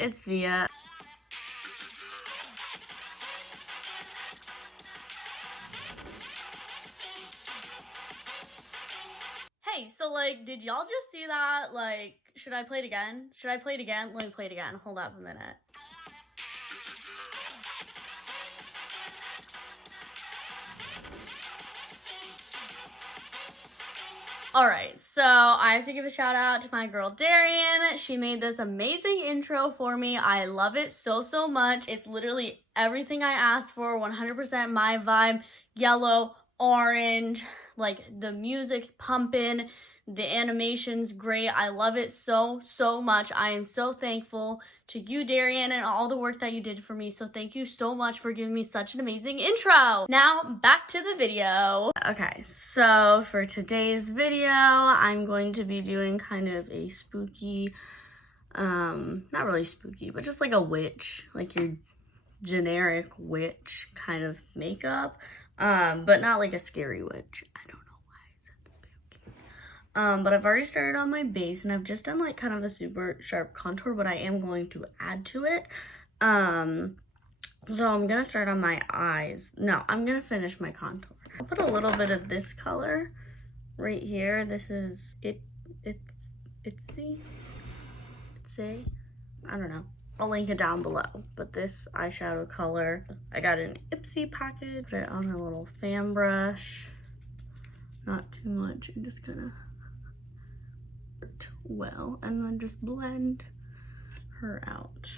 it's Via. Hey, so like, did y'all just see that? Like, should I play it again? Should I play it again? Let me play it again. Hold up a minute. Alright, so I have to give a shout out to my girl Darian. She made this amazing intro for me. I love it so much. It's literally everything I asked for, 100% my vibe. Yellow, orange, like the music's pumping, the animation's great. I love it so much. I am so thankful to you, Darian, and all the work that you did for me. So thank you so much for giving me such an amazing intro. Now back to the video. Okay, so for today's video, I'm going to be doing kind of a spooky, not really spooky, but just like a witch, like your generic witch kind of makeup, but not like a scary witch. I don't know why I said spooky. But I've already started on my base, and I've just done like kind of a super sharp contour, but I am going to add to it. So I'm gonna start on my eyes. No, I'm gonna finish my contour. I'll put a little bit of this color right here. This is Itsy. I don't know. I'll link it down below. But this eyeshadow color, I got an Ipsy package. Put it on a little fan brush. Not too much. I'm just gonna well, and then just blend her out.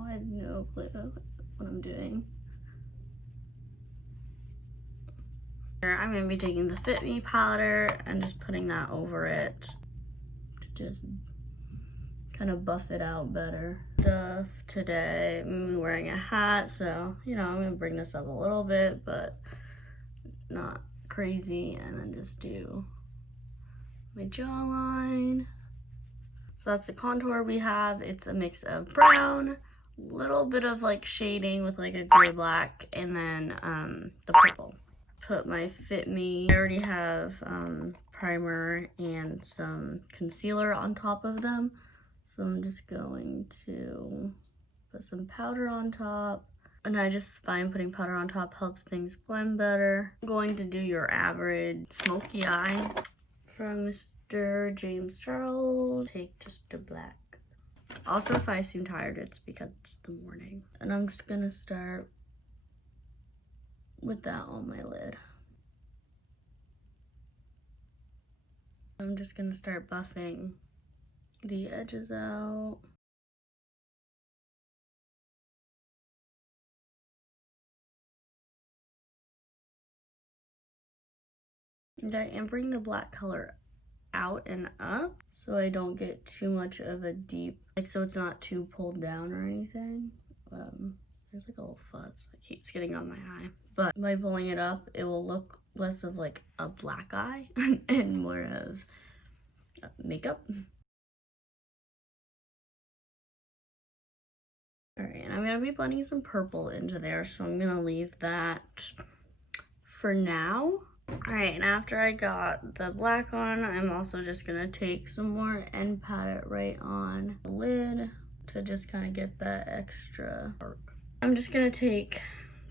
I have no clue what I'm doing. I'm going to be taking the Fit Me powder and just putting that over it to just kind of buff it out better. Stuff today, I'm wearing a hat, so, you know, I'm going to bring this up a little bit, but not crazy, and then just do my jawline. So that's the contour we have. It's a mix of brown, little bit of like shading with like a gray black, and then the purple. Put my Fit Me. I already have primer and some concealer on top of them, so I'm just going to put some powder on top, and I just find putting powder on top helps things blend better. I'm going to do your average Smokey Eye from Mr. James Charles. Take just a black. Also, if I seem tired, it's because it's the morning. And I'm just gonna start with that on my lid. I'm just gonna start buffing the edges out. Okay, and bring the black color out and up so I don't get too much of a deep, like, so it's not too pulled down or anything. There's like a little fuzz that keeps getting on my eye, but by pulling it up, it will look less of like a black eye and more of makeup. All right, and I'm gonna be blending some purple into there, so I'm gonna leave that for now. All right, and after I got the black on, I'm also just gonna take some more and pat it right on the lid to just kind of get that extra dark. I'm just gonna take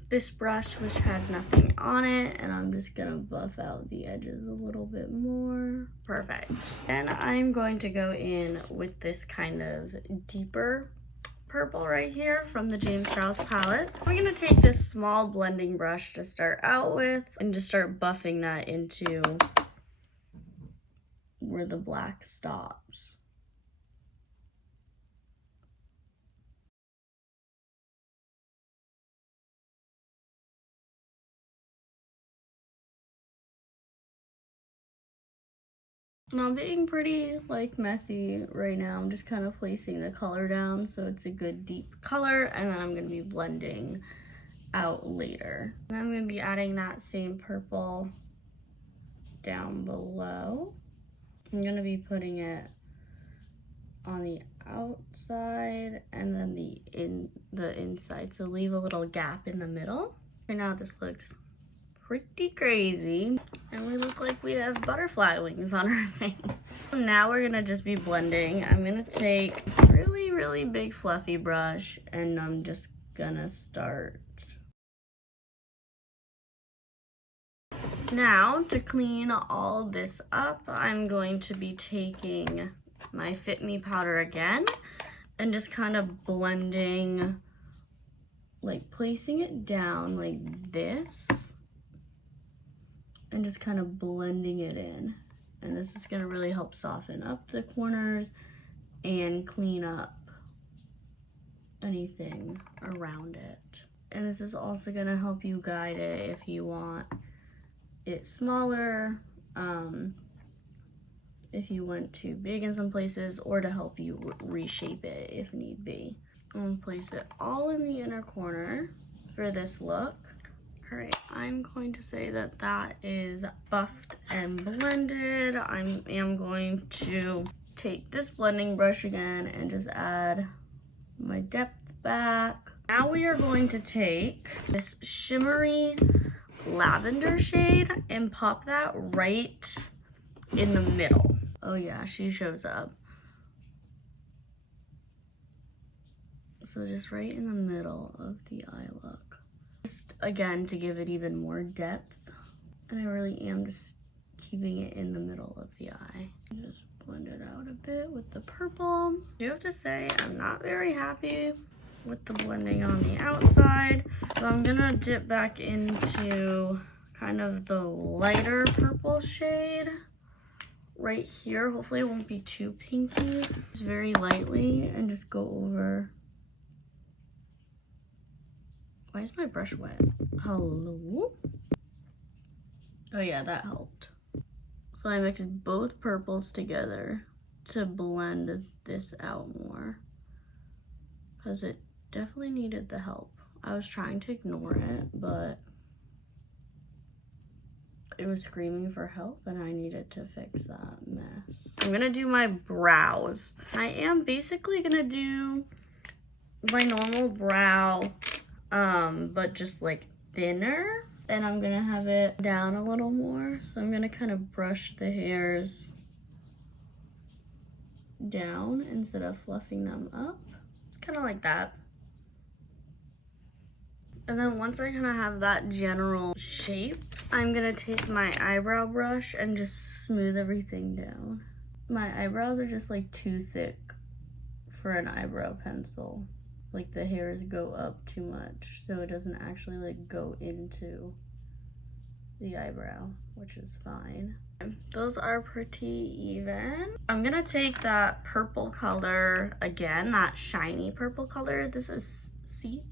this brush, which has nothing on it, and I'm just gonna buff out the edges a little bit more. Perfect. Then I'm going to go in with this kind of deeper purple right here from the James Charles palette. We're gonna take this small blending brush to start out with and just start buffing that into where the black stops. And I'm being pretty like messy right now. I'm just kind of placing the color down so it's a good deep color, and then I'm going to be blending out later. And I'm going to be adding that same purple down below. I'm going to be putting it on the outside and then the inside, so leave a little gap in the middle. Right now this looks pretty crazy. And we look like we have butterfly wings on our face. Now we're gonna just be blending. I'm gonna take this really, really big fluffy brush and I'm just gonna start. Now, to clean all this up, I'm going to be taking my Fit Me powder again and just kind of blending, like placing it down like this and just kind of blending it in. And this is going to really help soften up the corners and clean up anything around it. And this is also going to help you guide it if you want it smaller, if you went too big in some places, or to help you reshape it if need be. I'm gonna place it all in the inner corner for this look. All right, I'm going to say that that is buffed and blended. I am going to take this blending brush again and just add my depth back. Now we are going to take this shimmery lavender shade and pop that right in the middle. Oh yeah, she shows up. So just right in the middle of the eye look. Just again to give it even more depth. And I really am just keeping it in the middle of the eye. Just blend it out a bit with the purple. I do have to say I'm not very happy with the blending on the outside. So I'm gonna dip back into kind of the lighter purple shade right here. Hopefully it won't be too pinky. Just very lightly and just go over. Why is my brush wet? Hello? Oh yeah, that helped. So I mixed both purples together to blend this out more because it definitely needed the help. I was trying to ignore it, but it was screaming for help and I needed to fix that mess. I'm gonna do my brows. I am basically gonna do my normal brow, but just like thinner. And I'm gonna have it down a little more. So I'm gonna kind of brush the hairs down instead of fluffing them up. It's kind of like that. And then once I kind of have that general shape, I'm gonna take my eyebrow brush and just smooth everything down. My eyebrows are just like too thick for an eyebrow pencil. Like the hairs go up too much, so it doesn't actually like go into the eyebrow, which is fine. Those are pretty even. I'm gonna take that purple color again, that shiny purple color. This is C,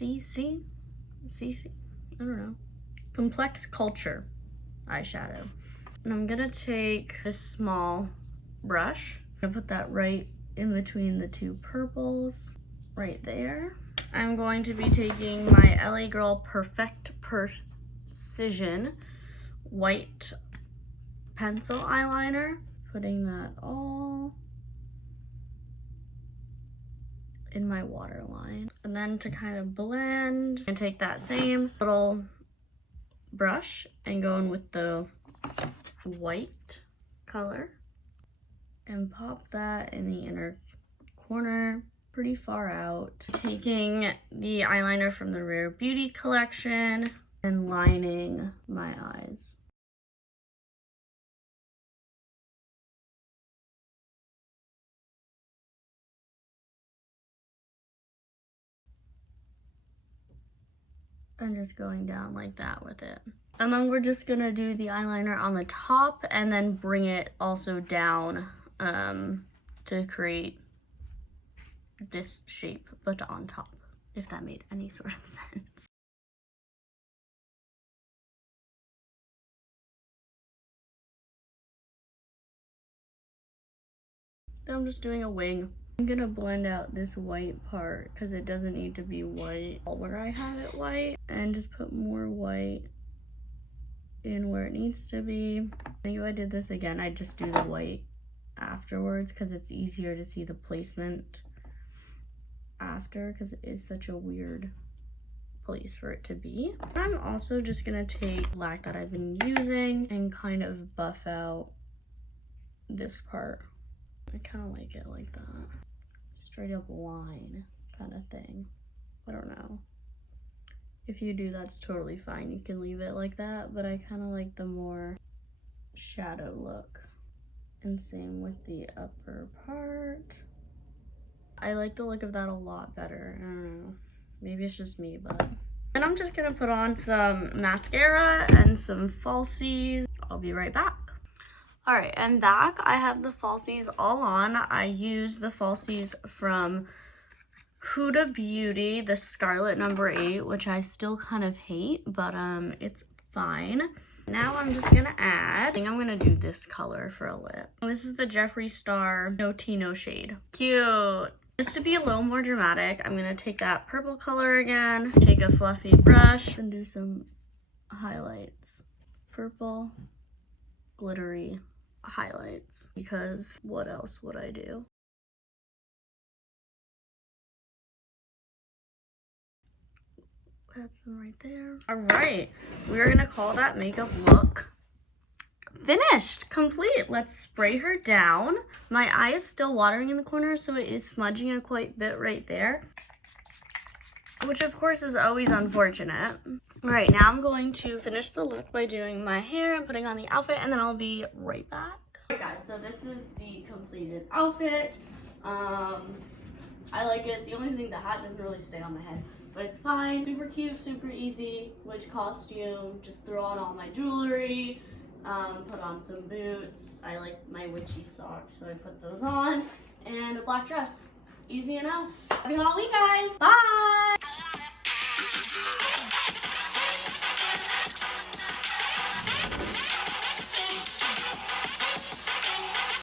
I don't know. Complex Culture eyeshadow. And I'm gonna take this small brush. I'm gonna put that right in between the two purples, right there. I'm going to be taking my LA Girl Perfect Precision white pencil eyeliner, putting that all in my waterline. And then to kind of blend, and take that same little brush and go in with the white color and pop that in the inner corner, pretty far out. Taking the eyeliner from the Rare Beauty collection and lining my eyes. And just going down like that with it. And then we're just gonna do the eyeliner on the top and then bring it also down to create this shape, but on top, if that made any sort of sense. Then I'm just doing a wing. I'm gonna blend out this white part because it doesn't need to be white where I have it white, and just put more white in where it needs to be. I think if I did this again, I'd just do the white afterwards because it's easier to see the placement after, because it is such a weird place for it to be. I'm also just gonna take black that I've been using and kind of buff out this part. I kind of like it like that. Straight up line kind of thing. I don't know. If you do, that's totally fine. You can leave it like that, but I kind of like the more shadow look. And same with the upper part. I like the look of that a lot better. I don't know. Maybe it's just me, but. Then I'm just gonna put on some mascara and some falsies. I'll be right back. All right, I'm back. I have the falsies all on. I use the falsies from Huda Beauty, the Scarlet number 8, which I still kind of hate, but it's fine. Now I'm just gonna add, I think I'm gonna do this color for a lip. This is the Jeffree Star No Tea No Shade. Cute. Just to be a little more dramatic, I'm gonna take that purple color again, take a fluffy brush, and do some highlights. Purple, glittery highlights, because what else would I do? Add some right there. All right, we're gonna call that makeup look finished, complete. Let's spray her down. My eye is still watering in the corner, so it is smudging a quite bit right there, which of course is always unfortunate. All right, now I'm going to finish the look by doing my hair and putting on the outfit, and then I'll be right back. All right, guys, so this is the completed outfit. I like it. The only thing, the hat doesn't really stay on my head, but it's fine. Super cute, super easy. Witch costume. Just throw on all my jewelry. Put on some boots. I like my witchy socks, so I put those on. And a black dress. Easy enough. Happy Halloween, guys. Bye!